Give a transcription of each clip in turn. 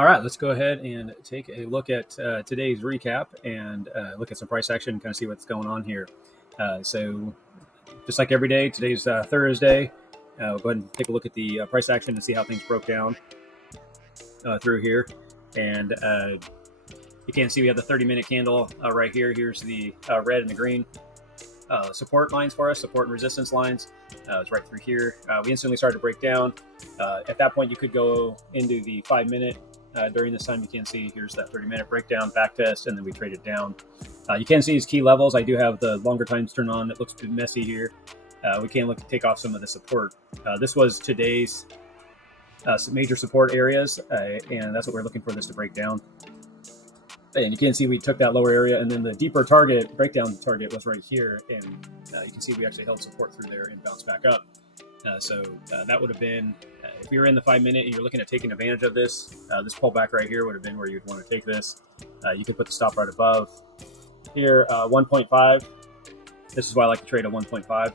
All right, let's go ahead and take a look at today's recap and look at some price action and kind of see what's going on here. So, just like every day, today's Thursday. We'll go ahead and take a look at the price action and see how things broke down through here. And you can see we have the 30-minute candle right here. Here's the red and the green support lines for us, support and resistance lines. It's right through here. We instantly started to break down. At that point, you could go into the 5-minute. During this time, you can see here's that 30-minute breakdown, backtest, and then we traded down. You can see these key levels. I do have the longer times turned on. It looks a bit messy here. We can look to take off some of the support. This was today's major support areas, and that's what we're looking for this to break down. And you can see we took that lower area, and then the deeper target, breakdown target, was right here. And you can see we actually held support through there and bounced back up. So that would have been, if you were in the 5-minute and you're looking at taking advantage of this, this pullback right here would have been where you'd want to take this. You could put the stop right above here, 1.5. This is why I like to trade at 1.5.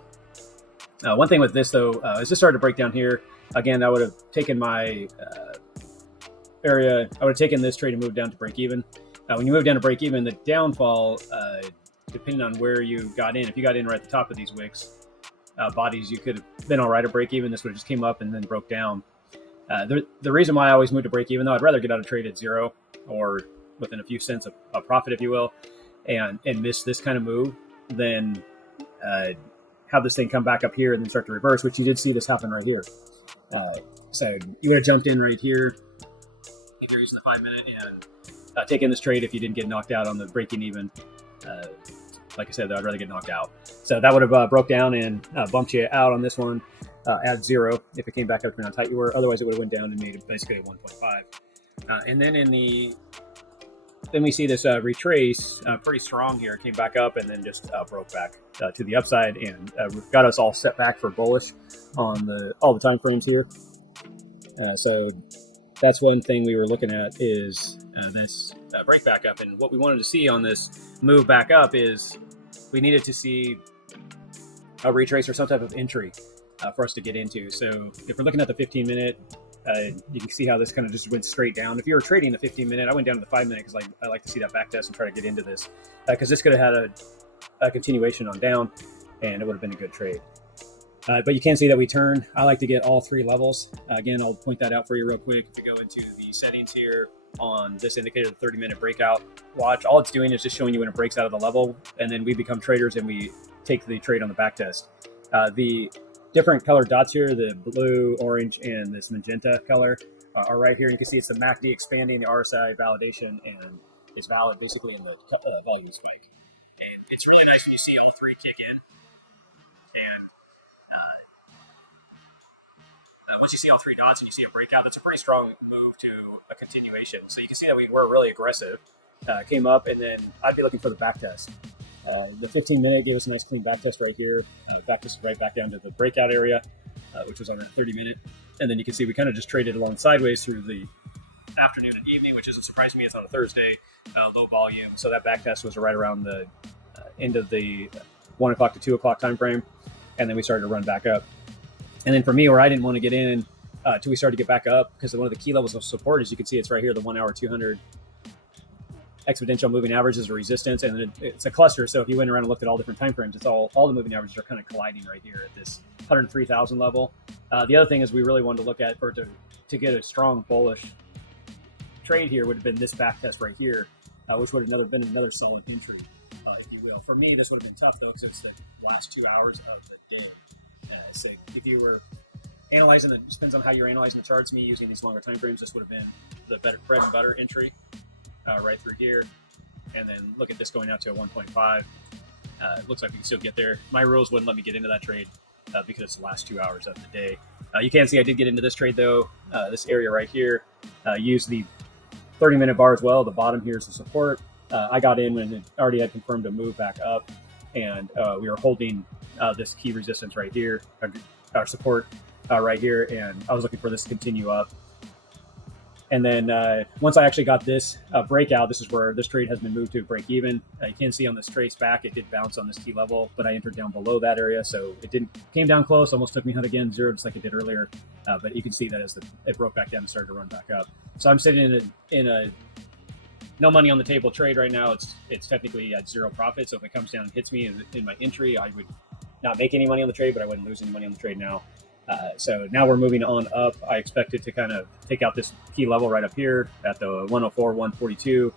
One thing with this, though, is this started to break down here. Again, I would have taken my area, I would have taken this trade and moved down to break even. When you move down to break even, the downfall, depending on where you got in, if you got in right at the top of these wicks, bodies, you could have been all right at break even. This would have just came up and then broke down. The reason why I always move to break even, though, I'd rather get out of trade at zero or within a few cents of profit, if you will, and miss this kind of move than have this thing come back up here and then start to reverse, which you did see this happen right here. So you would have jumped in right here if you're using the 5-minute and taken this trade if you didn't get knocked out on the breaking even. Like I said, I'd rather get knocked out. So that would have broke down and bumped you out on this one at zero if it came back up to how tight you were. Otherwise, it would have went down and made it basically a 1.5. And then then we see this retrace pretty strong here. It came back up and then just broke back to the upside and got us all set back for bullish on all the time frames here. So that's one thing we were looking at is this break back up. And what we wanted to see on this move back up is we needed to see a retrace or some type of entry for us to get into. So if we're looking at the 15-minute, you can see how this kind of just went straight down. If you were trading the 15-minute, I went down to the 5-minute because I like to see that back test and try to get into this because this could have had a continuation on down and it would have been a good trade. But you can see that we turned. I like to get all three levels. Again, I'll point that out for you real quick. If you go into the settings here on this indicator, the 30-minute breakout watch, all it's doing is just showing you when it breaks out of the level, and then we become traders and we take the trade on the back test. The different colored dots here, the blue, orange, and this magenta color are right here. You can see it's the MACD expanding, the RSI validation, and it's valid basically in the volume spike. And it's really nice when you see all three kick in. Once you see all three dots and you see a breakout, that's a pretty strong move to a continuation. So you can see that we were really aggressive. Came up, and then I'd be looking for the back test. The 15-minute gave us a nice clean back test right here. Back test right back down to the breakout area, which was on our 30-minute. And then you can see we kind of just traded along sideways through the afternoon and evening, which isn't surprising me. It's on a Thursday, low volume. So that back test was right around the end of the 1 o'clock to 2 o'clock time frame. And then we started to run back up. And then for me, where I didn't want to get in until we started to get back up, because one of the key levels of support, as you can see, it's right here, the 1 hour 200 exponential moving average is a resistance, and then it's a cluster. So if you went around and looked at all different time frames, it's all the moving averages are kind of colliding right here at this 103,000 level. The other thing is we really wanted to look at for to get a strong bullish trade here would have been this back test right here, which would have been another solid entry, if you will. For me, this would have been tough though, because it's the last 2 hours of the day. So if you were analyzing, it depends on how you're analyzing the charts. Me using these longer time frames, this would have been the better bread and butter entry right through here. And then look at this going out to a 1.5. It looks like we can still get there. My rules wouldn't let me get into that trade because it's the last 2 hours of the day. You can see I did get into this trade though. This area right here, use the 30-minute bar as well. The bottom here is the support. I got in when it already had confirmed a move back up, and we were holding this key resistance right here, our support right here, and I was looking for this to continue up. And then once I actually got this breakout, this is where this trade has been moved to break even. You can see on this trace back, it did bounce on this key level, but I entered down below that area. So it came down close, almost took me out again, zero, just like it did earlier. But you can see that as it broke back down and started to run back up. So I'm sitting in a no money on the table trade right now. It's technically at zero profit. So if it comes down and hits me in my entry, I would not make any money on the trade, but I wouldn't lose any money on the trade now. So now we're moving on up. I expect it to kind of take out this key level right up here at the 104, 142.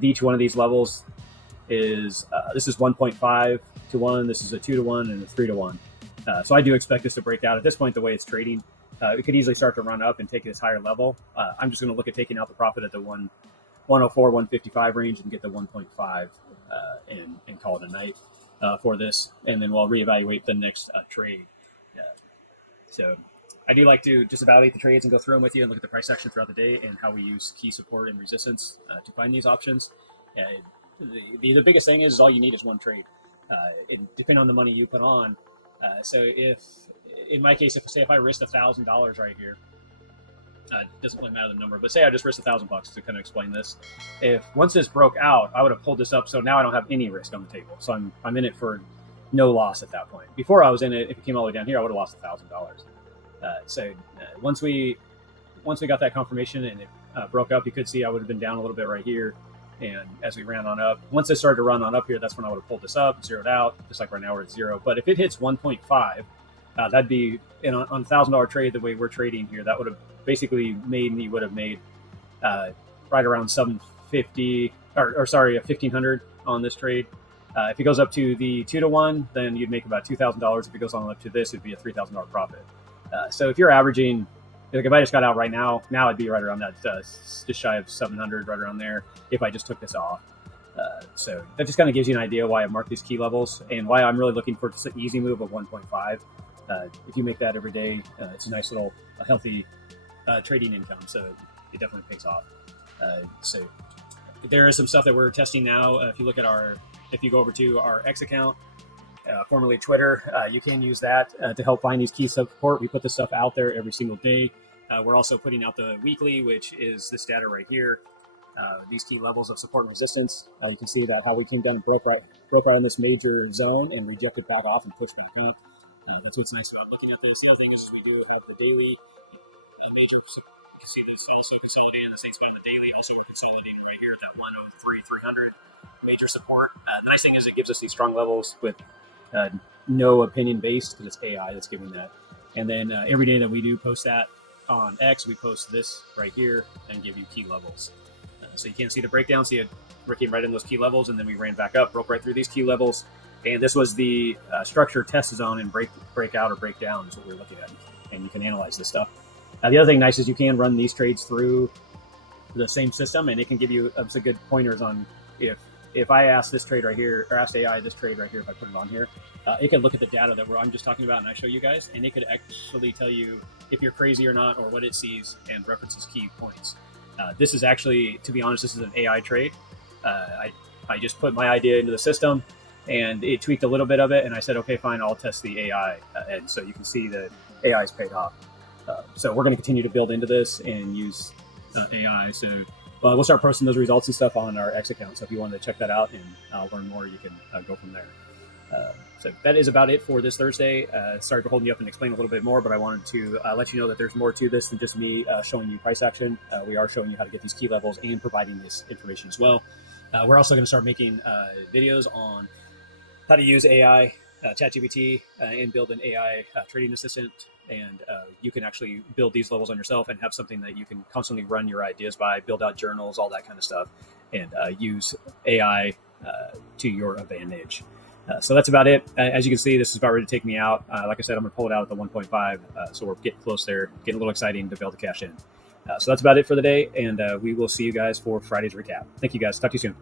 Each one of these levels is, this is 1.5 to 1, this is a 2 to 1, and a 3 to 1. So I do expect this to break out. At this point, the way it's trading, it could easily start to run up and take this higher level. I'm just going to look at taking out the profit at the 104, 155 range and get the 1.5 and call it a night for this. And then we'll reevaluate the next trade. So I do like to just evaluate the trades and go through them with you and look at the price action throughout the day and how we use key support and resistance to find these options. The biggest thing is all you need is one trade. It depends on the money you put on. So if, in my case, if I risked $1,000 right here, it doesn't really matter the number, but say I just risked $1,000 to kind of explain this. If once this broke out, I would have pulled this up. So now I don't have any risk on the table. So I'm in it for no loss at that point. Before I was in it, if it came all the way down here, I would have lost $1,000. Once we got that confirmation and it broke up, you could see I would have been down a little bit right here. And as we ran on up, once it started to run on up here, that's when I would have pulled this up, zeroed out, just like right now we're at zero. But if it hits 1.5, that'd be on a $1,000 trade, the way we're trading here, that would have basically made right around 750 or sorry, 1,500 on this trade. If it goes up to the 2 to 1, then you'd make about $2,000. If it goes on up to this, it'd be a $3,000 profit. So if you're averaging, like if I just got out right now I'd be right around that, just shy of 700, right around there, if I just took this off. So that just kind of gives you an idea why I mark these key levels and why I'm really looking for just an easy move of 1.5. If you make that every day, it's a nice little healthy trading income. So it definitely pays off. So there is some stuff that we're testing now. If you go over to our X account, formerly Twitter, you can use that to help find these key support. We put this stuff out there every single day. We're also putting out the weekly, which is this data right here. These key levels of support and resistance. You can see that how we came down and broke out in this major zone and rejected back off and pushed back up. That's what's nice about looking at this. The other thing is we do have the daily major. You can see this also consolidating the same spot in the daily. Also, we're consolidating right here at that 103, 300 major support. The nice thing is it gives us these strong levels with no opinion based, because it's AI that's giving that. And then every day that we do post that on X, we post this right here and give you key levels. So you can't see the breakdown. See it working right in those key levels, and then we ran back up, broke right through these key levels. And this was the structure test zone and breakout or breakdown is what we're looking at. And you can analyze this stuff. The other thing nice is you can run these trades through the same system, and it can give you some good pointers on if I ask this trade right here, or ask AI this trade right here, if I put it on here, it can look at the data that I'm just talking about and I show you guys, and it could actually tell you if you're crazy or not, or what it sees, and references key points. This is actually, to be honest, this is an AI trade. I just put my idea into the system, and it tweaked a little bit of it, and I said, okay, fine, I'll test the AI. And so you can see that AI is paid off. So we're going to continue to build into this and use AI. So we'll start posting those results and stuff on our X account. So if you want to check that out and learn more, you can go from there. So that is about it for this Thursday. Sorry for holding you up and explaining a little bit more, but I wanted to let you know that there's more to this than just me showing you price action. We are showing you how to get these key levels and providing this information as well. We're also going to start making videos on how to use AI, ChatGPT, and build an AI trading assistant. And you can actually build these levels on yourself and have something that you can constantly run your ideas by, build out journals, all that kind of stuff, and use AI to your advantage. So that's about it. As you can see, this is about ready to take me out. Like I said, I'm going to pull it out at the 1.5. So we're getting close there, getting a little exciting to be able to cash in. So that's about it for the day. And we will see you guys for Friday's recap. Thank you guys. Talk to you soon.